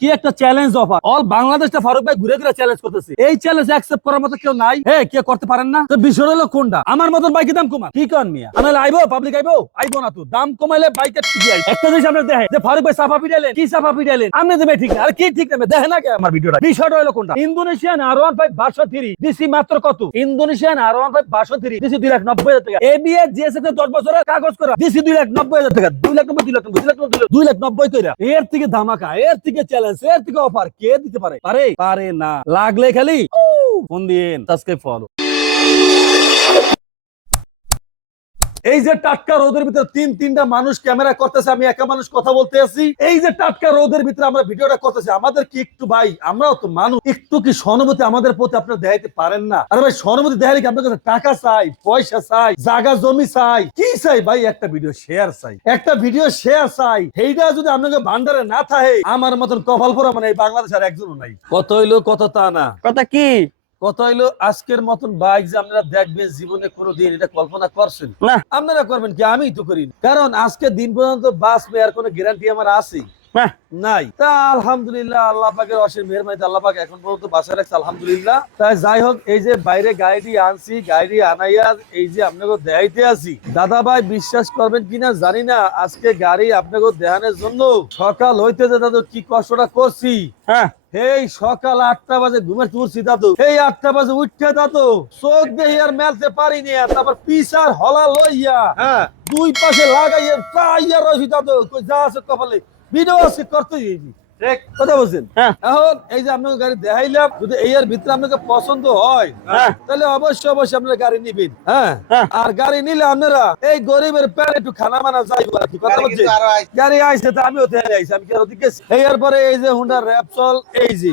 কি একটা challenge offer all বাংলাদেশটা ফারুক ভাই ঘুরে ঘুরে চ্যালেঞ্জ করতেছে। এই চ্যালেঞ্জ অ্যাকসেপ্ট করার মতো কেউ নাই। হে, কে করতে পারেন না? তো বিষয় হলো কোনটা? আমার মতন বাইকের দাম কমা কি কন মিয়া? আমি আইবো? পাবলিক আইবো? আইবো না তো। দাম কমাইলে বাইকের ঠিক আই একটা জিনিস আপনি দেখে যে ফারুক ভাই সাফা পিটালেন কি সাফা পিটালেন আপনি দেবে ঠিক আর কি ঠিক নেবে দেখে না কে আমার ভিডিওটা। বিষয়টা হলো কোনটা? ইন্দোনেশিয়ান আর ওয়ান ফাইভ বারশো থ্রি দিছি মাত্র কত? ইন্দোনেশিয়ান আর ওয়ান ফাইভ বারশো থ্রি দিছি দুই লাখ নব্বই হাজার টাকা। এবিএস জিএসএস এর দশ বছরের কাগজ করা। দিছি দুই লাখ নব্বই হাজার টাকা। দুই লাখ নব্বই, দুই লাখ নব্বই, দুই লাখ নব্বই, দুই লাখ নব্বই কইরা এর থেকে ধামাকা, এর থেকে চ্যালেঞ্জ এর থেকে অফার কে দিতে পারে? পারে? পারে না। লাগলে খালি ফোন দিন সাবস্ক্রাইব ফলো এই যে টাটকা রোদের ভিতরে তিন তিনটা মানুষ ক্যামেরা করতেছে, আমি একা মানুষ কথা বলতে আছি। এই যে টাটকা রোদের ভিতরে আমরা ভিডিওটা করতেছি, আমাদের কি একটু ভাই, আমরাও তো মানুষ, একটু কি সহানুভূতি আমাদের প্রতি আপনারা দেখাইতে পারেন না? আরে ভাই, সহানুভূতি দেখালে কি আপনার কাছে টাকা চাই, পয়সা চাই, জায়গা, জমি চাই? কি চাই ভাই? একটা ভিডিও শেয়ার চাই। একটা ভিডিও শেয়ার চাই। সেইটা যদি আপনাকে ভান্ডারে না থাকে, আমার মতন কপাল পরা মানে এই বাংলাদেশ আর একজনও নাই। কত হইল, কত তা না। কথা কি? কত হইল আজকের মতন বাইক যে আপনারা দেখবেন জীবনে কোনোদিন এটা কল্পনা করছেন? না। আপনারা করবেন কি? আমি তো করি কারণ আজকে দিন পর্যন্ত বাস মেয়ার কোনো গ্যারান্টি আমার আছে নাই। তা আলহামদুলিল্লাহ আল্লাহ পাকের অসীম মেহরবানিতে আল্লাহ পাক এখন পর্যন্ত বাসায় রাখছে আলহামদুলিল্লাহ। তাই যাই হোক এই যে বাইরে গাড়ি আনছি গাড়ি আনাইয়া এই যে আপনাকে দেখাইতে আছি। দাদা ভাই বিশ্বাস করবেন কিনা জানি না আজকে গাড়ি আপনাকে দেখানোর জন্য সকাল হইতে যে দাদু কি কষ্টটা করছি? হ্যাঁ। এই সকাল আটটা বাজে ঘুমে তুলছি দাদু। এই আটটা বাজে উঠতে দাদু। চোখ দেহি আর মেলতে পারিনি আর তারপর পিসার হলা লইয়া হ্যাঁ। দুই পাশে লাগাইয়া চাইয়া রয়েছি দাদু। কই যা আছে কপালে। ভিডিও আছে করতে কথা বলছেন? হ্যাঁ। এখন এই যে আপনাকে গাড়ি দেখাইলাম যদি এই এর ভিতরে আপনাকে পছন্দ হয় হ্যাঁ। তাহলে অবশ্যই অবশ্যই আপনারা গাড়ি নিবেন হ্যাঁ? হ্যাঁ। আর গাড়ি নিলে আপনারা এই গরিবের প্যার একটু খানা মানা যাইব আর কি কথা বলছেন? গাড়ি আইছে তো আমিও তৈরি আইছি আমি কি আর ওদিকে গেছি? এই এই যে হুন্ডা র্যাপসল এই যে।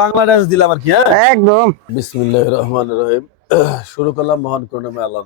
বাংলা ডান্স দিলাম আর কি হ্যাঁ? একদম। বিসমিল্লাহ রহমান রহিম। শুরু করলাম মহান করুণাময় আল্লাহ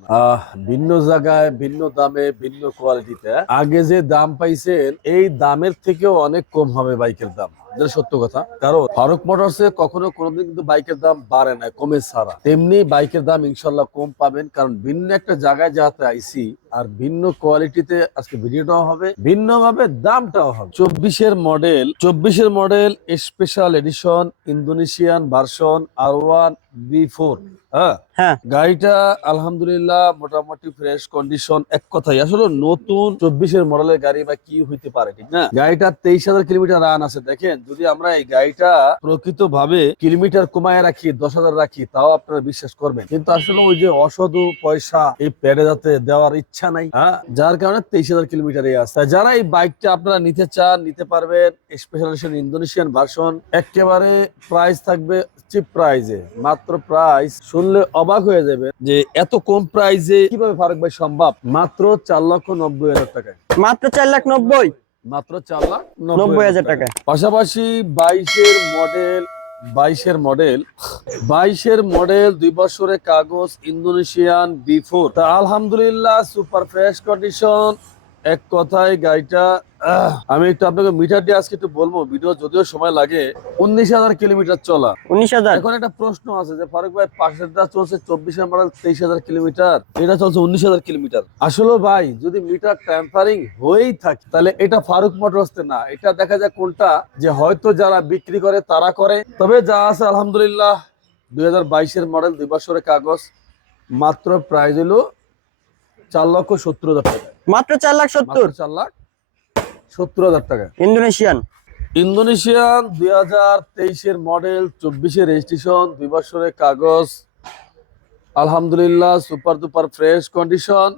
ভিন্ন জায়গায়, ভিন্ন দামে, ভিন্ন কোয়ালিটিতে। আগে যে দাম পাইছেন, এই দামের থেকেও অনেক কম হবে বাইকের দাম। যেটা সত্য কথা। কারণ ফারুক মোটরসে কখনো কোনোদিন কিন্তু বাইকের দাম বাড়ে না, কমে ছাড়া। তেমনি বাইকের দাম ইনশাল্লাহ কম পাবেন, কারণ ভিন্ন একটা জায়গায় যাতে আইসি, আর ভিন্ন কোয়ালিটিতে আজকে ভিডিওটাও হবে ভিন্ন ভাবে দামটাও হবে। চব্বিশের মডেল চব্বিশের model special edition Indonesian version R one B four. হ্যাঁ? হ্যাঁ। গাড়িটা আলহামদুলিল্লাহ মোটামুটি ফ্রেশ কন্ডিশন এক কথাই আসলে নতুন চব্বিশের মডেলের গাড়ি বা কি হইতে পারে ঠিক না? গাড়িটা তেইশ হাজার কিলোমিটার রান আছে দেখেন? যদি আমরা এই গাড়িটা প্রকৃত ভাবে কিলোমিটার কমায় রাখি দশ হাজার রাখি তাও আপনারা বিশ্বাস করবেন। কিন্তু আসলে ওই যে অসাধু পয়সা এই প্যাডে যাতে দেওয়ার ইচ্ছা নাই হ্যাঁ? যার কারণে তেইশ হাজার কিলোমিটারে আছে। যারা এই বাইকটা আপনারা নিতে চান নিতে পারবেন স্পেশাল ইন্দোনেশিয়ান ভার্সন একেবারে প্রাইস থাকবে চিপ প্রাইজে মাত্র প্রাইস শুনলে অবাক হয়ে যাবে যে এত কম প্রাইজে কীভাবে ফারুক ভাই সম্ভব? মাত্র চার লক্ষ নব্বই হাজার টাকায়। মাত্র চার লাখ নব্বই? মাত্র চার লাখ নব্বই হাজার পাশাপাশি বাইশের মডেল বাইশের মডেল বাইশের মডেল দুই বছরের কাগজ ইন্দোনেশিয়ান বিফোর তা আলহামদুলিল্লাহ সুপার ফ্রেশ কন্ডিশন এক কথায় গাড়িটা আমি একটু আপনাকে মিটারটি আজকে একটু বলব ভিডিও যদিও সময় লাগে উনিশ হাজার কিলোমিটার চলা। উনিশ হাজার? এখন একটা প্রশ্ন আছে যে ফারুক ভাই পাশেরটা চলছে চব্বিশ মডেল তেইশ হাজার কিলোমিটার এটা চলছে উনিশ হাজার কিলোমিটার। আসলে ভাই যদি মিটার ট্যাম্পারিং হয়েই থাকে তাহলে এটা ফারুক মোটরস না এটা দেখা যায় কোনটা যে হয়তো যারা বিক্রি করে তারা করে। তবে যা আছে আলহামদুলিল্লাহ দুই হাজার বাইশের মডেল দুই বছরের কাগজ মাত্র প্রাইস হলো চার লক্ষ সত্তর হাজার টাকা। মাত্র চার লাখ সত্তর? চার লাখ সত্তর হাজার টাকা। ইন্দোনেশিয়ান? ইন্দোনেশিয়ান দুই হাজার তেইশের মডেল চব্বিশের রেজিস্ট্রেশন দুই বছরের কাগজ। আলহামদুলিল্লাহ সুপার দুপার ফ্রেশ কন্ডিশন।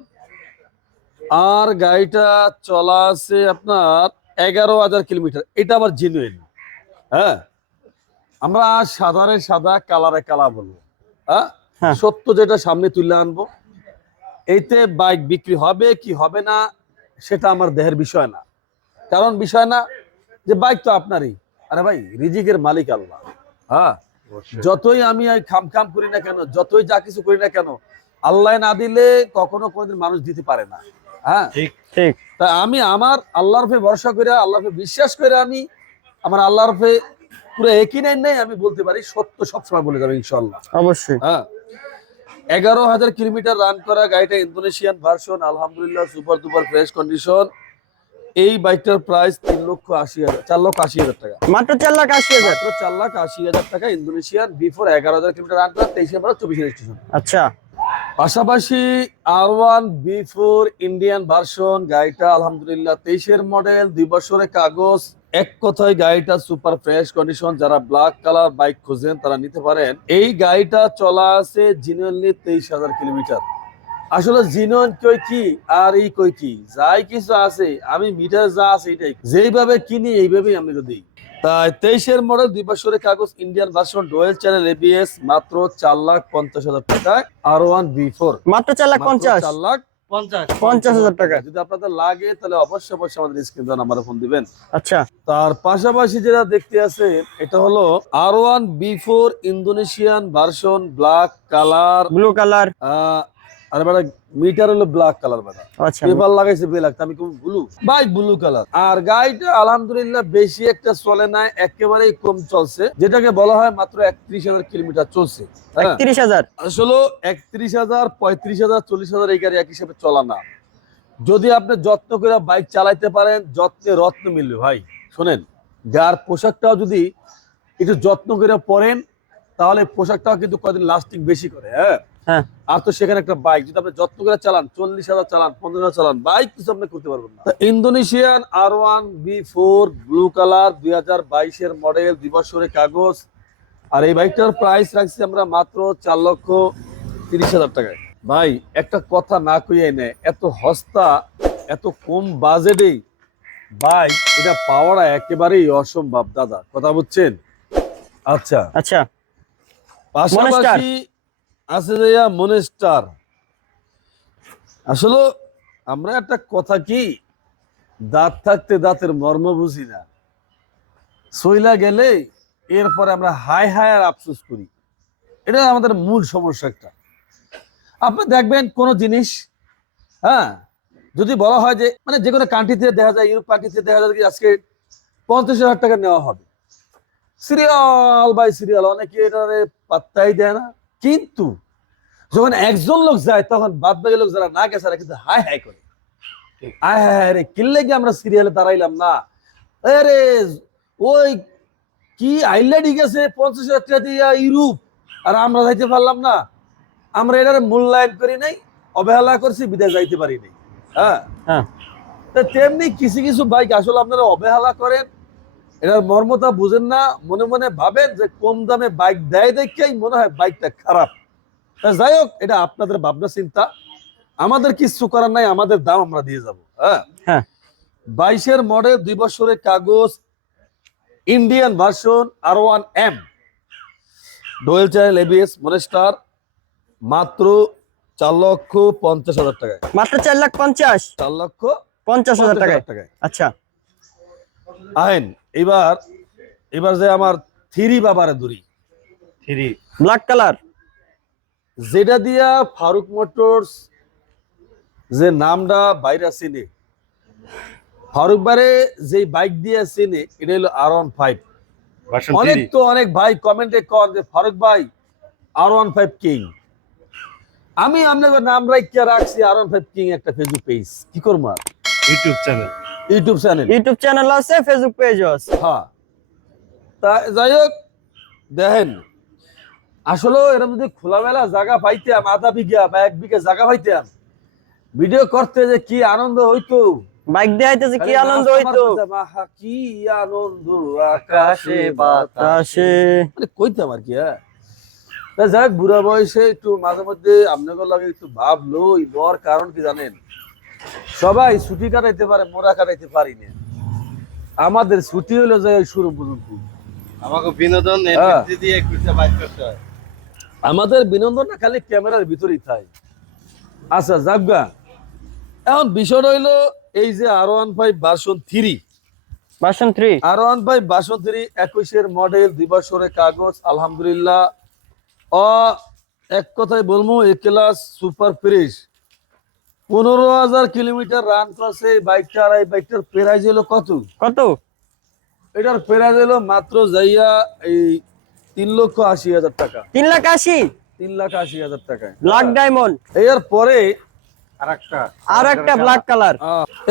আর গাড়িটা চলা আছে আপনার এগারো হাজার কিলোমিটার। এটা আবার জেনুইন হ্যাঁ? আমরা সাদারে সাদা কালারে কালা বলব। হ্যাঁ? হ্যাঁ। সত্য যেটা সামনে তুলে আনব। এইতে বাইক বিক্রি হবে কি হবে না সেটা আমার দেহের বিষয় না। কারণ বিষয় না যে বাইক তো আপনারই। আরে ভাই রিজিকের মালিক আল্লাহ। হ্যাঁ? যতই আমি খাম খাম করি না কেন যতই যা কিছু করি না কেন আল্লাহ না দিলে কখনো কোনোদিন মানুষ দিতে পারে না। হ্যাঁ? ঠিক। তা আমি আমার আল্লাহর উপরে ভরসা করে আল্লাহর উপরে বিশ্বাস করে আমি আমার আল্লাহর উপরে পুরো একই নাই নাই আমি বলতে পারি সত্য সবসময় বলে যাবে ইনশাল্লাহ অবশ্যই। হ্যাঁ? এগারো হাজার কিলোমিটার রান করা গাড়িটা ইন্দোনেশিয়ান ভার্সন আলহামদুলিল্লাহ সুপার দুপার ফ্রেশ কন্ডিশন এই বাইকটার প্রাইস তিন লক্ষ আশি হাজার চার লক্ষ আশি হাজার টাকা। মাত্র চার লাখ আশি হাজার? মাত্র চার লাখ আশি হাজার টাকা ইন্দোনেশিয়ান বিফোর এগারো হাজার কিলোমিটার তেইশে বারো চব্বিশ রেজিস্ট্রেশন আচ্ছা। পাশাপাশি R one B four Indian version গাড়িটা আলহামদুলিল্লাহ তেইশের মডেল দুই বছরের কাগজ এক কথায় গাড়িটা সুপার ফ্রেশ কন্ডিশন যারা ব্ল্যাক কালার বাইক খোঁজেন তারা নিতে পারেন। এই গাড়িটা চলা আছে জিনুয়ালি তেইশ হাজার কিলোমিটার। আসলে জিনুয়ান কই কি আর এই কই কি? যাই কিছু আছে আমি মিটার যা আছে এটাই। যেইভাবে কিনি এইভাবেই আমি তো দিই। তাই তেইশের মডেল দুই বছরের কাগজ Indian version dual channel ABS মাত্র চার লাখ পঞ্চাশ হাজার টাকায় আর ওয়ান বি ফোর মাত্র চার লাখ পঞ্চাশ? চার লাখ পঞ্চাশ। হাজার টাকা। যদি আপনাদের লাগে তাহলে অবশ্যই অবশ্যই আমাদের স্ক্রিন নাম্বারে ফোন দিবেন। আচ্ছা। তার পাশাপাশি যেটা দেখতে আছে এটা হলো R one B four Indonesian version black colour blue colour আর বেটা মিটার হলো ব্ল্যাক কালার বেটা। আচ্ছা। পেপার লাগাইছে বেলাক আমি কোন ব্লু বাই ব্লু কালার আর গাড়িটা আলহামদুলিল্লাহ বেশি একটা চলে না একেবারেই কম চলছে। যেটাকে বলা হয় মাত্র একত্রিশ হাজার কিলোমিটার চলছে হ্যাঁ তিরিশ হাজার। আসলে একত্রিশ হাজার পঁয়ত্রিশ হাজার চল্লিশ হাজার এই গাড়ি এক হিসাবে চলা না। যদি আপনি যত্ন করে বাইক চালাইতে পারেন যত্নে রত্ন মিলবে ভাই। শোনেন যার পোশাকটাও যদি একটু যত্ন করে পরেন তাহলে পোশাকটাও কিন্তু কদিন লাস্টিং বেশি করে হ্যাঁ? হ্যাঁ। আর তো সেখানে একটা বাইক যদি আপনি যত্ন করে চালান চল্লিশ হাজার চালান পনেরো হাজার চালান বাইক কিছু আপনি করতে পারবেন না। Indonesian R one B four blue colour দুই হাজার বাইশের মডেল দুই বছরের কাগজ আর এই বাইকটার প্রাইস রাখছি আমরা মাত্র চার লক্ষ তিরিশ হাজার টাকায়। ভাই একটা কথা না কইয়ে নেয় এত হস্তা এত কম বাজেটেই বাইক এটা পাওয়াটা একেবারেই অসম্ভব দাদা। কথা বুঝছেন? আচ্ছা। আচ্ছা। পাশাপাশি আছে যে মনেস্টার। আসলে আমরা একটা কথা কি, দাঁত থাকতে দাঁতের মর্ম বুঝি না। সইলা গেলে এরপরে আমরা হাই হাই আর আফসোস করি। এটা আমাদের মূল সমস্যা একটা। আপনি দেখবেন কোন জিনিস হ্যাঁ যদি বলা হয় যে মানে যে কোনো কান্ট্রিতে দেখা যায় ইউরোপ কান্ট্রিতে দেখা যায় আজকে পঞ্চাশ হাজার টাকা নেওয়া হবে। সিরিয়াল বাই সিরিয়াল অনেকে এটারে পাত্তাই দেয় না। কিন্তু যখন একজন লোক যায় তখন বাদ বাকি লোক যারা না গেছে কিন্তু হাই হাই করে। হাই হাই হাই রে কিনলে কি আমরা সিরিয়ালে দাঁড়াইলাম না? আরে ওই কি আইল্যান্ডই গেছে পঞ্চাশ হাজার টাকা দিয়ে ইউরোপ আর আমরা যাইতে পারলাম না। আমরা এটার মূল্যায়ন করি নাই অবহেলা করছি বিদায় যাইতে পারি নাই। হ্যাঁ? হ্যাঁ। তা তেমনি কিছু কিছু বাইক আসলে আপনারা অবহেলা করেন এটার মর্মতা বুঝেন না মনে মনে ভাবেন যে কম দামে বাইক দেয় দেখেই মনে হয় বাইকটা খারাপ। যাই হোক এটা আপনাদের ভাবনা চিন্তা। আমাদের কিছু করার নাই আমাদের দাম আমরা দিয়ে যাব হ্যাঁ? হ্যাঁ। বাইশের মডেল দুই বছরের কাগজ Indian version R one M dual channel ABS monster মাত্র চার লক্ষ পঞ্চাশ হাজার টাকায়। মাত্র চার লাখ পঞ্চাশ? চার লক্ষ পঞ্চাশ হাজার টাকায়? আচ্ছা। আহেন এবার এবার যে আমার থ্রি বাবারে দূরি থ্রি। Black colour. যেটা দিয়া ফারুক মোটরস যে নামটা বাইরে চিনে। ফারুক বারে যে বাইক দিয়ে চিনে এটা হলো আর ওয়ান ফাইভ অনেক তো অনেক ভাই কমেন্টে কর যে ফারুক ভাই আর ওয়ান ফাইভ কিং আমি আপনাদের নাম রাখিয়া রাখছি আর ওয়ান ফাইভ কিং একটা ফেসবুক পেজ কি করব YouTube channel YouTube channel YouTube channel আছে ফেসবুক পেজও আছে। হ্যাঁ। তা যাই হোক দেখেন আসলে এরকম যদি খোলামেলা জায়গা পাইতাম আধা বিঘা বা এক বিঘা জায়গা পাইতাম ভিডিও করতে যে কি আনন্দ হইতো? বাইক দিয়ে আইতেছে কি আনন্দ হইতো? কি আনন্দ আকাশে বাতাস। মানে কইতাম আর কি হ্যাঁ। যাই হোক, বুড়া বয়সে একটু মাঝে মধ্যে আপনাদের লাগে একটু ভাবলো বর কারণ কি জানেন? সবাই ছুটি কাটাইতে পারে মোরা কাটাইতে পারি না। আমাদের ছুটি হলো যে শুরু পর্যন্ত। আমাকে বিনোদন হ্যাঁ। ভিত্তি দিয়ে করতে হয়। আমাদের বিনোদনটা খালি ক্যামেরার ভিতরেই থাকে। আচ্ছা যাবগা এখন বিষয়টা হইল এই যে R one five version three version three R one five version three একুশের মডেল দুই বছরের কাগজ আলহামদুলিল্লাহ। অ এক কথায় বলব এ ক্লাস সুপার ফ্রেশ পনেরো হাজার কিলোমিটার রান করছে এই বাইকটা আর এই বাইকটার প্রাইস হলো কত? কত? এটার প্রাইস হলো মাত্র যাইয়া এই তিন লক্ষ আশি হাজার টাকা। তিন লাখ আশি? তিন লাখ আশি হাজার টাকায় ব্ল্যাক ডায়মন্ড এর পরে আর একটা। আর একটা ব্ল্যাক কালার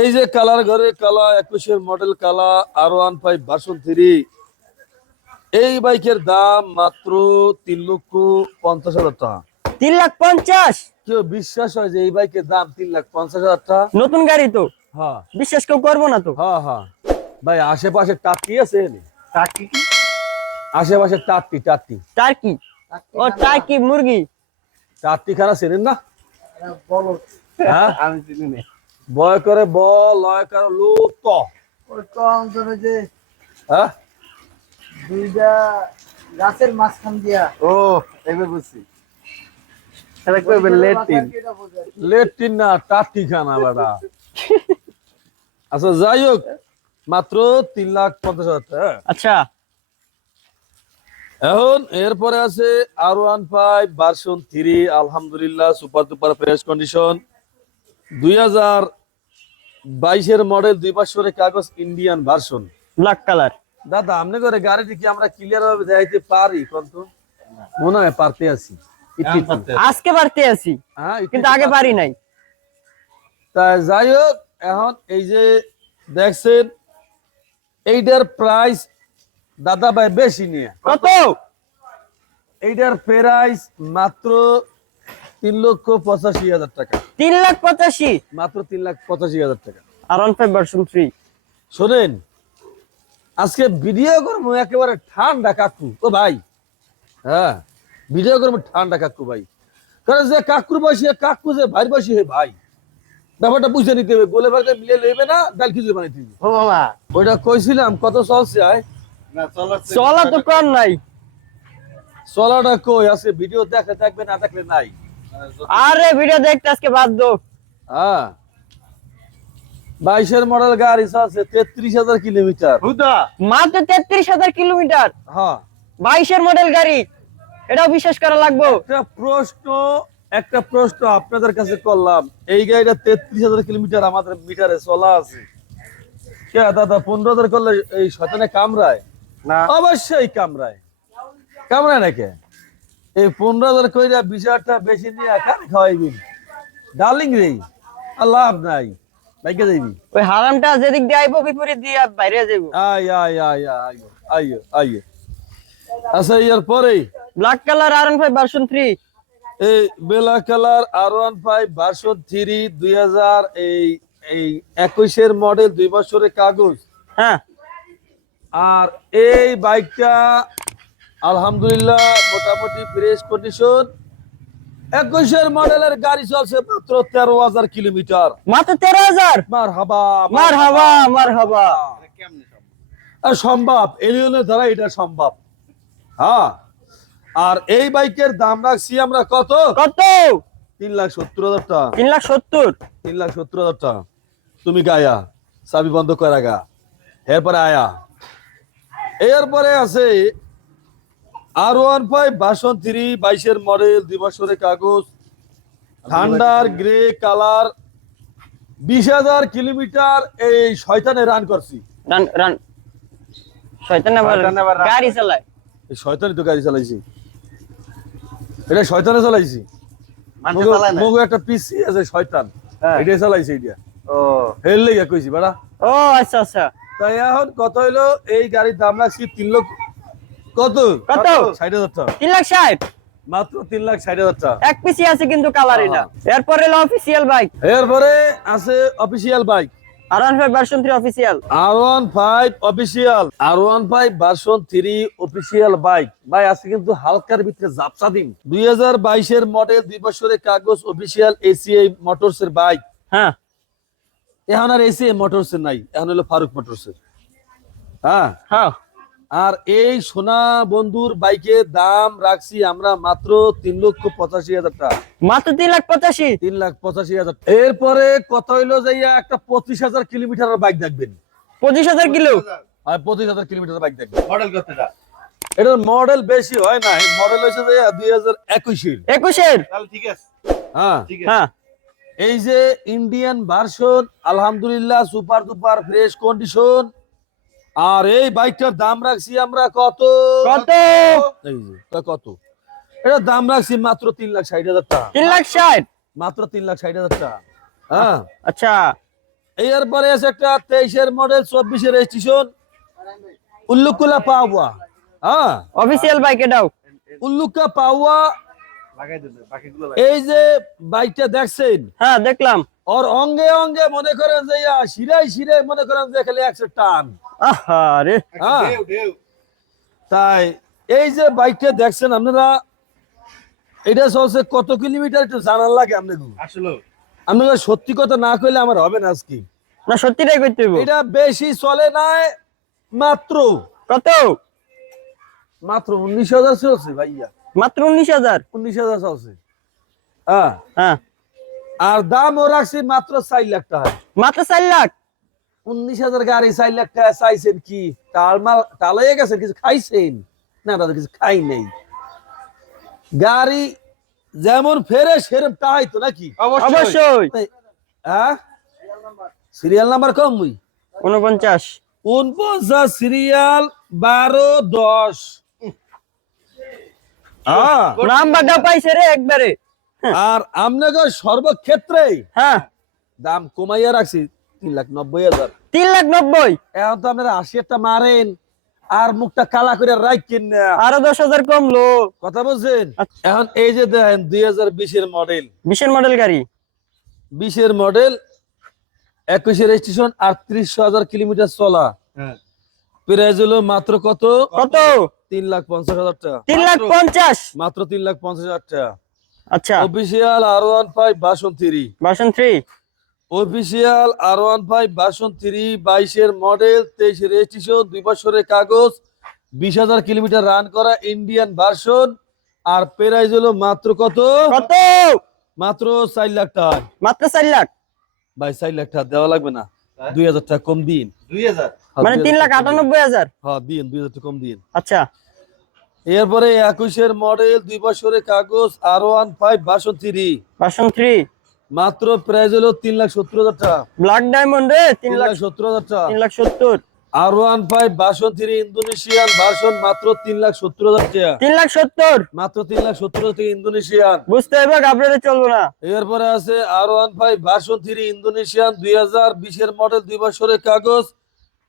এই যে কালার ঘরে কালা একুশের মডেল কালা R one five version three এই বাইকের দাম মাত্র তিন লক্ষ পঞ্চাশ হাজার টাকা। তিন লাখ পঞ্চাশ? কেউ বিশ্বাস হয় যে এই বাইকের দাম তিন লাখ পঞ্চাশ হাজার টাকা? নতুন গাড়ি তো। হ্যাঁ। বিশ্বাস কেউ করব না তো। হ্যাঁ হ্যাঁ। ভাই আশেপাশে টাটকি আছে এনে? টাকি কি আশেপাশে টাটকি টাটকি। টার্কি ও টার্কি মুরগি? টাটকি খানা চেনেন না? বলো। হ্যাঁ? আমি চিনি না। বয় করে বল লয় করে লোক ত ওই ধরে যে হ্যাঁ? দুইটা গাছের মাঝখান দিয়া। ও এবার বুঝছি। এটা কইবে না খানা আচ্ছা যাই হোক মাত্র তিন লাখ পঞ্চাশ হাজার টাকা আচ্ছা। এখন এরপরে আছে R one five version three আলহামদুলিল্লাহ সুপার টুপার ফ্রেশ কন্ডিশন দুই হাজার বাইশের মডেল দুই বছরের কাগজ ইন্ডিয়ান ভার্সন ব্ল্যাক কালার দাদা আপনি করে গাড়িটি কি আমরা ক্লিয়ার ভাবে দেখাইতে পারি কন্ত মনে হয় পারতে আছি। আজকে বাড়তে আছি হ্যাঁ কিন্তু আগে পারি নাই। তা যাই হোক এখন এই যে দেখছেন এইটার প্রাইস দাদা ভাই বেশি নিয়ে। কত? এইটার প্রাইস মাত্র তিন লক্ষ পঁচাশি হাজার টাকা। তিন লাখ পঁচাশি? মাত্র তিন লাখ পঁচাশি হাজার টাকা। R one five version three শোনেন আজকে ভিডিও করব একেবারে ঠান্ডা কাকু। ও ভাই হ্যাঁ। ভিডিও করব ঠান্ডা কাকু ভাই। কারণ যে কাকুর বয়সী কাকু যে ভাই বয়সী হে ভাই ব্যাপারটা বুঝে নিতে হবে। গোলে ভাগে মিলে নেবে না ডাল খিচুড়ি বানাইতে হবে ও মামা ওইটা কইছিলাম কত চলছে আয়? চলা তো কম নাই। চলাটা কই? আছে ভিডিও দেখলে দেখবে না দেখলে নাই? আরে ভিডিও দেখতে আজকে বাধ্য। হ্যাঁ। বাইশের মডেল গাড়ি চলছে তেত্রিশ হাজার কিলোমিটার। হুদা। মাত্র তেত্রিশ হাজার কিলোমিটার। হ্যাঁ। বাইশের মডেল গাড়ি। এটাও বিশ্বাস করা লাগবো। একটা প্রশ্ন একটা প্রশ্ন আপনাদের কাছে করলাম। এই গাড়িটা তেত্রিশ হাজার কিলোমিটার আমাদের মিটারে চলা আছে। কে দাদা পনেরো হাজার করলে এই শয়তানে কামড়ায়? না। অবশ্যই কামড়ায়। কামড়ায় নাকি? এই পনেরো হাজার কইরা বিশ হাজারটা বেশি নিয়ে কানে খাওয়াইবি। ডার্লিং রে আর লাভ নাই। বাইকে যাইবি। ওই হারামটা যেদিক দিয়ে আইবো বিপরীত দিয়ে বাইরে যাইবো। আয় আয় আয় আয় আয় আয়। আচ্ছা এর পরেই black colour R one five version three এই বেলা colour R one five version three দুই হাজার এই এই একুশের মডেল দুই বছরের কাগজ। হ্যাঁ। আর এই বাইকটা আলহামদুলিল্লাহ মোটামুটি ফ্রেশ কন্ডিশন একুশের মডেলের গাড়ি চলছে মাত্র তেরো হাজার কিলোমিটার। মাত্র তেরো হাজার? মার হাবা মার হাবা মার হাবা সম্ভব এলিয়নের দ্বারা এটা সম্ভব। হ্যাঁ। আর এই বাইকের দাম রাখছি আমরা কত? কত? তিন লাখ সত্তর হাজার টাকা। তিন লাখ সত্তর? তিন লাখ সত্তর হাজার টাকা। তুমি গায়া চাবি বন্ধ করা গা এরপরে আয়া। এরপরে আছে R one five version three বাইশের মডেল দুই বছরের কাগজ। থান্ডার গ্রে কালার বিশ হাজার কিলোমিটার এই শয়তানে রান করছি। রান রান শয়তান গাড়ি চালায়। শয়তানি তো গাড়ি চালাইছি। এটা শয়তানে চালাইছি। মগু- একটা পিসি আছে শয়তান। হ্যাঁ। চালাইছে এটা। ও। হেল লেগে কইছি বেড়া। ও আচ্ছা আচ্ছা। তাই এখন কত হইল? এই গাড়ির দাম রাখছি তিন লক্ষ কত? কত? ষাট হাজার টাকা। তিন লাখ ষাট? মাত্র তিন লাখ ষাট হাজার টাকা। এক পিসি আছে কিন্তু কালার এটা। এরপর এলো অফিসিয়াল বাইক এরপরে আছে official bike R one five version three official R one five official R one five version three official bike ভাই আছে কিন্তু হালকার ভিতরে জাপসা দিন দুই হাজার বাইশের মডেল দুই বছরের কাগজ অফিসিয়াল এসিআই মোটরস এর বাইক হ্যাঁ। এখন আর এসিআই মোটরস এর নাই এখন হলো ফারুক মোটরস এর হ্যাঁ? হ্যাঁ। আর এই সোনা বন্ধুর বাইকের দাম রাখছি আমরা মাত্র তিন লক্ষ পঁচাশি হাজার টাকা। মাত্র তিন লাখ পঁচাশি? তিন লাখ পঁচাশি হাজার এরপরে কত হইল যাইয়া একটা পঁচিশ হাজার কিলোমিটার বাইক দেখবেন। পঁচিশ হাজার কিলো? আর পঁচিশ হাজার কিলোমিটার বাইক দেখবেন। মডেল কতটা এটার মডেল বেশি হয় না মডেল হয়েছে যে দুই হাজার একুশের। একুশের? তাহলে ঠিক আছে। হ্যাঁ। হ্যাঁ। এই যে ইন্ডিয়ান ভার্সন আলহামদুলিল্লাহ সুপার দুপার ফ্রেশ কন্ডিশন আর এই বাইকটার দাম রাখছি আমরা কত? কত? এই যে কত? এটা দাম রাখছি মাত্র তিন লাখ ষাট হাজার টাকা। তিন লাখ ষাট? মাত্র তিন লাখ ষাট হাজার টাকা। হ্যাঁ। আচ্ছা। এরপরে আছে একটা তেইশের মডেল চব্বিশের রেজিস্ট্রেশন উল্লুকুলা পাওয়া। হ্যাঁ। অফিসিয়াল বাইক এটাও। উল্লুকা পাওয়া। লাগাই দেবে বাকিগুলো এই যে বাইকটা দেখছেন? হ্যাঁ দেখলাম। ওর অঙ্গে অঙ্গে মনে করেন যে ইয়া, শিরাই শিরাই মনে করেন যে খালি একশো টান আহা রে ঢেউ ঢেউ তাই এই যে বাইকটা দেখছেন আপনারা এটা চলছে কত কিলোমিটার একটু জানার লাগে আপনাকে আসলে। আপনাকে সত্যি কথা না কইলে আমার হবে না আজকে। না সত্যিটাই করতে হইব। এটা বেশি চলে নাই মাত্র। কত? মাত্র উনিশ হাজার চলছে ভাইয়া। মাত্র উনিশ হাজার? উনিশ হাজার চলছে। হ্যাঁ। হ্যাঁ। আর দামও রাখছি মাত্র চার লাখ টাকা। মাত্র চার লাখ? উনিশ হাজার গাড়ি চার লাখ টাকা চাইছেন কি? টাল মাল টালাইয়ে গেছেন কিছু খাইছেন? না দাদা কিছু খাই নেই। গাড়ি যেমন ফেরে সেরম টাই তো নাকি? অবশ্যই। তাই- হ্যাঁ? সিরিয়াল নাম্বার কম মুই? উনপঞ্চাশ উনপঞ্চাশ সিরিয়াল বারো দশ। হ্যাঁ নাম্বারটা পাইছে রে একবারে। আর আপনাকে সর্বক্ষেত্রে হ্যাঁ। দাম কমাইয়া রাখছি তিন লাখ নব্বই হাজার। তিন লাখ নব্বই? এখন তো আপনারা আশি একটা মারেন আর মুখটা কালা করে রাখেন না। আরও দশ হাজার কমলো। কথা বলছেন? আচ্ছা। এখন এই যে দেখেন দুই হাজার বিশের মডেল। বিশের মডেল গাড়ি? বিশের মডেল একুশে রেজিস্ট্রেশন আটত্রিশশো হাজার কিলোমিটার চলা। হ্যাঁ। প্রাইস হলো মাত্র কত? কত? তিন লাখ পঞ্চাশ হাজার টাকা। তিন লাখ পঞ্চাশ। মাত্র তিন লাখ পঞ্চাশ হাজার টাকা। আচ্ছা। Official R one five version three version three official R one five version three বাইশের মডেল তেইশে রেজিস্ট্রেশন দুই বছরের কাগজ বিশ হাজার কিলোমিটার রান করা ইন্ডিয়ান ভার্সন আর প্রাইস হলো মাত্র কত? কত? মাত্র চার লাখ টাকা। মাত্র চার লাখ? ভাই চার লাখ টাকা দেওয়া লাগবে না। হ্যাঁ? দুই হাজার টাকা কম দিন। দুই হাজার। মানে তিন লাখ আটানব্বই হাজার? হ্যাঁ দিন দুই হাজার টাকা কম দিন। আচ্ছা। এরপরে একুশের মডেল দুই বছরের কাগজ R one five version three version three মাত্র প্রাইস হলো তিন লাখ সত্তর হাজার টাকা। ব্ল্যাক ডায়মন্ড রে তিন লাখ সত্তর হাজার টাকা। তিন লাখ সত্তর। R one five version three Indonesian version মাত্র তিন লাখ সত্তর হাজার টাকা। তিন লাখ সত্তর। মাত্র তিন লাখ সত্তর হাজার টাকা ইন্দোনেশিয়ান। বুঝতে হবে গাবড়ে চলবো না। এরপরে আছে R one five version three Indonesian দুই হাজার বিশের মডেল দুই বছরের কাগজ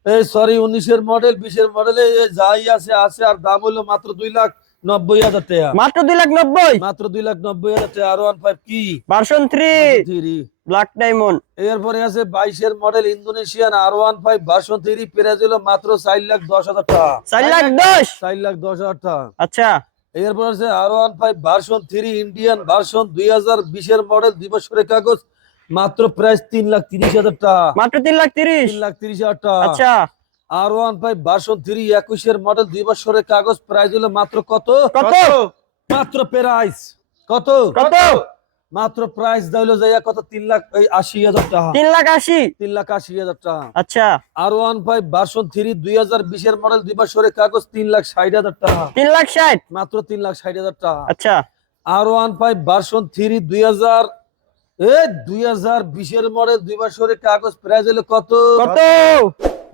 এই সরি উনিশের মডেল বিশের মডেলে যাই আছে আছে আর দাম হলো মাত্র দুই লাখ নব্বই হাজার টাকা। মাত্র দুই লাখ নব্বই? মাত্র দুই লাখ নব্বই হাজার টাকা আর ওয়ান ফাইভ কি? Version three three black diamond এরপরে আছে বাইশের model Indonesian R one five version three price হলো মাত্র চার লাখ দশ হাজার টাকা। চার লাখ দশ? চার লাখ দশ হাজার টাকা। আচ্ছা। এরপর আছে R one five version three Indian version দুই হাজার বিশের মডেল দুই বছরের কাগজ মাত্র প্রাইস তিন লাখ তিরিশ হাজার টাকা। মাত্র তিন লাখ তিরিশ? তিন লাখ তিরিশ হাজার টাকা। আচ্ছা। R one five version three একুশের মডেল দুই বছরের কাগজ প্রাইস হলো মাত্র কত? কত? মাত্র প্রাইস কত? কত? মাত্র প্রাইস দিলো যাইয়া কত তিন লাখ আশি হাজার টাকা। তিন লাখ আশি? তিন লাখ আশি হাজার টাকা। আচ্ছা। R one five version three দুই হাজার বিশের মডেল দুই বছরের কাগজ তিন লাখ ষাট হাজার টাকা। তিন লাখ ষাট? মাত্র তিন লাখ ষাট হাজার টাকা। আচ্ছা। আর ওয়ান ফাইভ ভার্সন থ্রি দুই হাজার এ দুই হাজার বিশের মডেল দুই বছরের কাগজ প্রাইস হলো কত? কত?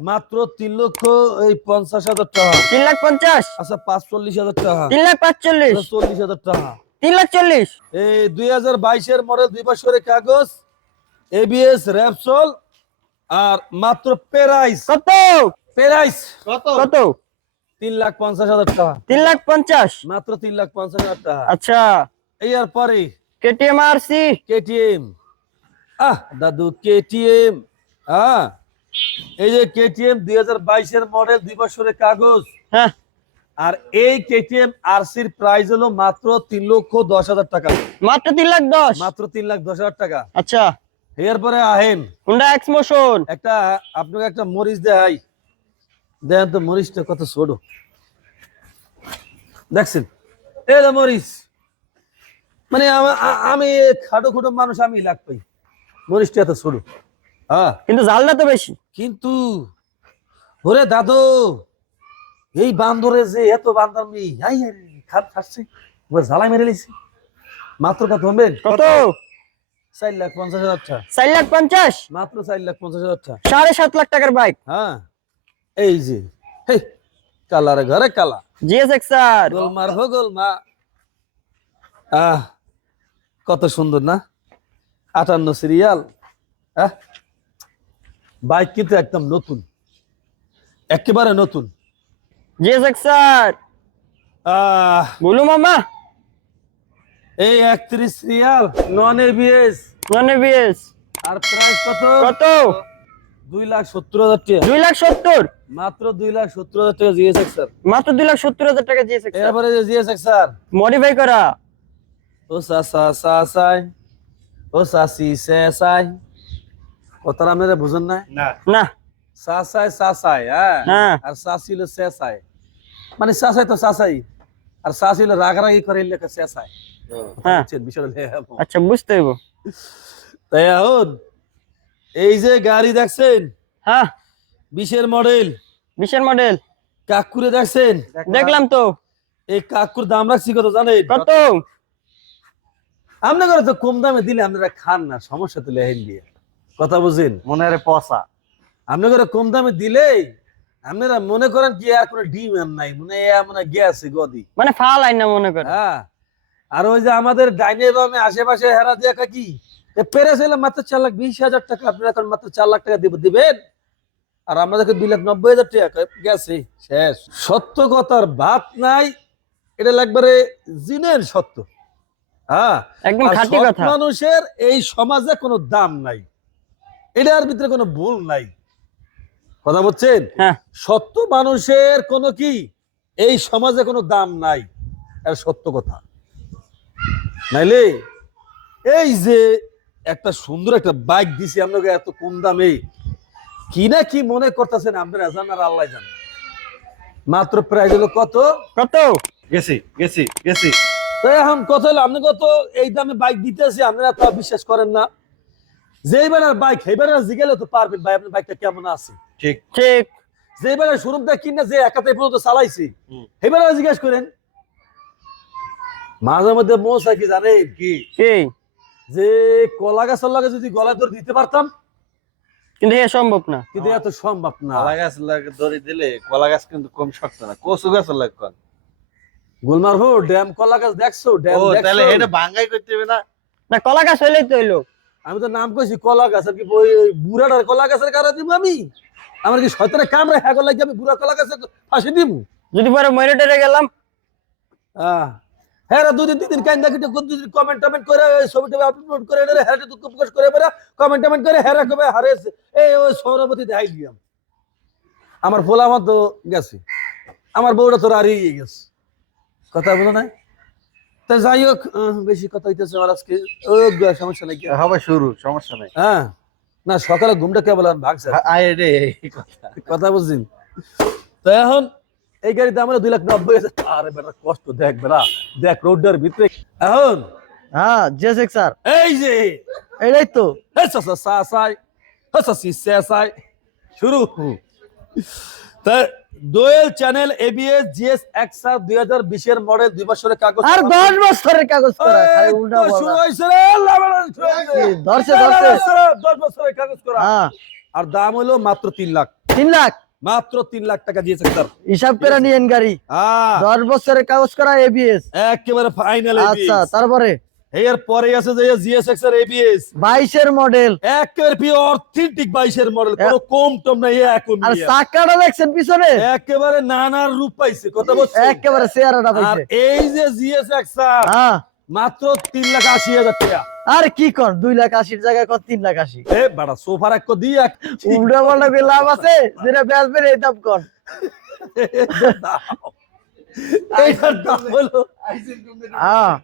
মাত্র তিন লক্ষ এই পঞ্চাশ হাজার টাকা। তিন লাখ পঞ্চাশ? আচ্ছা পাঁচ চল্লিশ হাজার টাকা। তিন লাখ পাঁচচল্লিশ? চল্লিশ হাজার টাকা। তিন লাখ চল্লিশ? এই দুই হাজার বাইশের মডেল দুই বছরের কাগজ এবিএস র্যাপসল আর মাত্র প্রাইস কত? প্রাইস কত? কত? তিন লাখ পঞ্চাশ হাজার টাকা। তিন লাখ পঞ্চাশ? মাত্র তিন লাখ পঞ্চাশ হাজার টাকা। আচ্ছা। এর পরে কেটিএম আর সি কেটিএম আহ দাদু কেটিএম হ্যাঁ এই যে কেটিএম দুই হাজার বাইশের মডেল দুই বছরের কাগজ। হ্যাঁ। আর এই কেটিএম আরসির প্রাইস হলো মাত্র তিন লক্ষ দশ হাজার টাকা। মাত্র তিন লাখ দশ। মাত্র তিন লাখ দশ হাজার টাকা। আচ্ছা। এরপরে আহেন। হুন্ডা এক্স মোশন একটা আপনাকে একটা মরিচ দেখাই। দেখেন তো মরিচটা কত ছোট। দেখছেন? যে মরিচ। মানে আমি খাটো খুটো মানুষ আমি লাগ পাই। মরিচটা এত ছোট। হ্যাঁ। কিন্তু জালটা তো বেশি। কিন্তু ওরে দাদু এই বান্দরে যে এত বান্দর নেই আই খাট খাচ্ছে ওর জ্বালা মেরে লিছি মাত্র কত হবেন কত? চার লাখ পঞ্চাশ হাজার টাকা। চার লাখ পঞ্চাশ? মাত্র চার লাখ পঞ্চাশ হাজার টাকা। সাড়ে সাত লাখ টাকার বাইক। হ্যাঁ। এই যে হে কালার ঘরে কালা জিএস এক্স আর গোলমার হো গোলমা আহ কত সুন্দর না? আটান্ন সিরিয়াল হ্যাঁ? বাইক কিন্তু একদম নতুন। একেবারে নতুন। GSX sir. বলু মামা। এই একত্রিশ serial non ABS non BS আর প্রাইস কত? কত? দুই লাখ সত্তর হাজার টাকা। দুই লাখ সত্তর? মাত্র দুই লাখ সত্তর হাজার টাকা জিএসএক্স স্যার। মাত্র দুই লাখ সত্তর হাজার টাকা জিএসএক্স স্যার। এরপরে যে জিএসএক্স স্যার। মডিফাই করা। ও কথাটা বুঝেন না না না সাসাই সাসাই হ্যাঁ হ্যাঁ। আর সাসিল শেষাই মানে সাসাই তো সাসাই আর সাসিল রাগারাগি করে লেখা আচ্ছা বুঝতে হইব তাই এখন এই যে গাড়ি দেখছেন হ্যাঁ বিশের মডেল বিশের মডেল কাকুরে দেখছেন দেখলাম তো এই কাকুর দাম রাখছি কত জানেন কত আপনারা তো কম দামে দিলে আপনারা খান না সমস্যা তো লেহেন দিয়ে। কথা বুঝেন মনে হয় পচা। আপনারা কম দামে দিলে আপনারা মনে করেন কি আর কোনো ডিম আর নাই মনে মনে হয় গেছে গদি। মানে ফাল আইন না মনে করে হ্যাঁ। আর ওই যে আমাদের ডাইনে বামে আশেপাশে হেরা দিয়া কাকি পেরে ছিল মাত্র চার লাখ বিশ হাজার টাকা আপনারা এখন মাত্র চার লাখ টাকা দিব দিবেন। আর আমাদেরকে দুই লাখ নব্বই হাজার টাকা গেছে শেষ। সত্য কথার ভাত নাই এটা একবারে জিনের সত্য। হ্যাঁ। একদম খাঁটি কথা। মানুষের এই সমাজে কোনো দাম নাই। এটার ভিতরে কোনো ভুল নাই। কথা বলছেন? হ্যাঁ। সত্য মানুষের কোনো কি? এই সমাজে কোনো দাম নাই। এটা সত্য কথা। নাইলে এই যে একটা সুন্দর একটা বাইক দিছি আপনাকে এত কম দামে কি না কি মনে করতেছেন আপনারা জান আর আল্লাহ জান। মাত্র প্রাইস হলো কত? কত? গেছি গেছি গেছি। তো এখন কথা হলো আপনি কত এই দামে বাইক দিতেছি আপনারা তো বিশ্বাস করেন না। যে বেলার বাইক বেলার জিগেলে তো পারবেন ভাই আপনার বাইকটা কেমন আছে? ঠিক। ঠিক। যে বেলার শোরুমটা কিনা যে একাতে পর্যন্ত চালাইছি। বেলার জিজ্ঞেস করেন। মাঝে মধ্যে মৌসা কি জানে কি? যে কলা গাছের লাগে যদি গলা ধরে দিতে পারতাম কিন্তু এ সম্ভব না। কিন্তু এত সম্ভব না। কলা গাছ লাগে ধরে দিলে কলা গাছ কিন্তু কম শক্ত না কচু গাছ লাগে গোলমার হো ড্যাম কলা গাছ দেখছ? ড্যাম ও তাহলে এটা ভাঙ্গাই করতে হবে না? না কলা গাছ হইলেই তো হইল। আমি তো নাম কইছি কলা গাছ আর কি ওই বুড়াটার কলা গাছের কারণে দিব আমি? আমার কি শয়তানের কামড়ে হ্যাঁ লাগে আমি বুড়া কলা গাছের ফাঁসি দিব? যদি পরে মরে টেরে গেলাম। হ্যাঁ রে, দুদিন তিন দিন কাইন দেখি দুদিন কমেন্ট টমেন্ট করে ওই ছবি টবি আপলোড করে রে হ্যাঁ দুঃখ প্রকাশ করে বেড়া। কমেন্ট টমেন্ট করে হ্যাঁ কবে হারেছে? এই ওই সৌরবতী দেখাই দিলাম। আমার ফোলা আমার তো গেছে। আমার বউটা তোর হারিয়ে গেছে। কথা বলো না তা যাই হোক আহ, বেশি কথা হইতেছে আমার আজকে। সমস্যা নাই হবে শুরু সমস্যা নাই। হ্যাঁ? না সকালে ঘুমটা কেবল ভাগছে। আয় রে কথা। কথা বুঝছেন তো এখন এই গাড়িতে আমরা দুই লাখ নব্বই হাজার আরে বেটা কষ্ট দেখ বেটা দেখ রোডের ভিতরে। এখন? হ্যাঁ জেসেক স্যার। এই যে এটাই তো। হেসা সা সা সাই হেসা সি সে সাই। শুরু। তা Doyel channel ABS GS XR দুই হাজার বিশের মডেল দুই বছরের কাগজ আর দশ বছরের কাগজ করা শুরু হয়েছে ধরছে, ধরছে। দশ বছরের করা। আর দাম হলো মাত্র তিন লাখ। তিন লাখ? মাত্র তিন লাখ টাকা দিয়েছে স্যার হিসাব করে নিয়েন গাড়ি। হ্যাঁ। দশ বছরের কাগজ করা এবিএস একেবারে ফাইনাল আচ্ছা তারপরে? এর পরে আছে যে জিএসএক্স এর এবিএস বাইশের মডেল একেবারে পিওর অথেন্টিক বাইশের মডেল কোনো কম টম নাই এখন আর চাকাটা দেখছেন পিছনে? একেবারে নানার রূপ পাইছে কথা বলছি একেবারে চেহারাটা আর এই যে জিএসএক্স হ্যাঁ। মাত্র তিন লাখ আশি হাজার টাকা। আর কি কর দুই লাখ আশির জায়গায় কর তিন লাখ আশি। এ বাড়া সোফার এক দিয়ে এক উল্টা পাল্টা লাভ আছে? যেটা বেচবেন এই দাম কর এইটার দাম হলো হ্যাঁ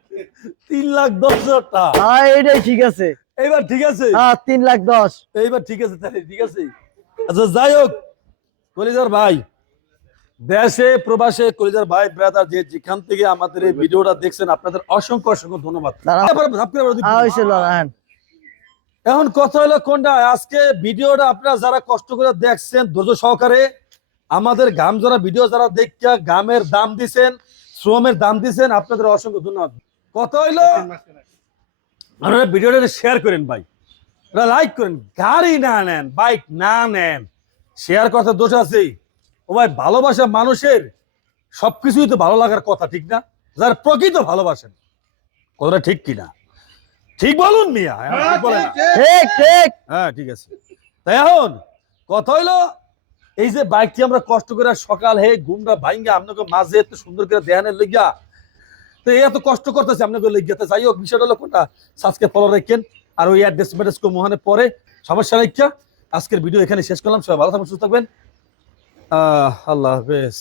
তিন লাখ দশ হাজার টাকা। হ্যাঁ এইটাই ঠিক আছে। এইবার ঠিক আছে? হ্যাঁ তিন লাখ দশ। এইবার ঠিক আছে তাহলে ঠিক আছে? আচ্ছা যাই হোক কলিজার ভাই দেশে প্রবাসে কলিজার ভাই ব্রাদার যে যেখান থেকে আমাদের এই ভিডিওটা দেখছেন আপনাদের অসংখ্য অসংখ্য ধন্যবাদ। এখন কথা হলো কোনটা? আজকে ভিডিওটা আপনারা যারা কষ্ট করে দেখছেন ধৈর্য সহকারে আমাদের গাম যারা ভিডিও যারা দেখা গামের দাম দিছেন শ্রমের দাম দিছেন আপনাদের অসংখ্য ধন্যবাদ। কথা হইল আপনারা ভিডিওটা শেয়ার করেন ভাই। লাইক করেন গাড়ি না নেন বাইক না নেন শেয়ার কথা দোষ আছে ও ভাই ভালোবাসা মানুষের সবকিছুই তো ভালো লাগার কথা ঠিক না? যার প্রকৃত ভালোবাসেন কথাটা ঠিক কিনা? ঠিক বলুন মিয়া এখন বলেন ঠিক ঠিক। হ্যাঁ ঠিক আছে। তাই এখন কথা হইল এই যে বাইকটি আমরা কষ্ট করে সকাল হে গুমরা ভাইঙ্গা আপনাকে মাঝে এত সুন্দর করে দেহানের লেগিয়া, তো এত কষ্ট করতেছে আপনাকে লেগিয়া। যাই হোক, বিষয়টা হলো কোনটা? সাজকে ফলো রাখেন আর ওই অ্যাড্রেস ম্যাড্রেস মোহনে পরে। সমস্যা রাখা আজকের ভিডিও এখানে শেষ করলাম। সবাই ভালো থাকবেন, সুস্থ থাকবেন। আল্লাহ হাফেজ।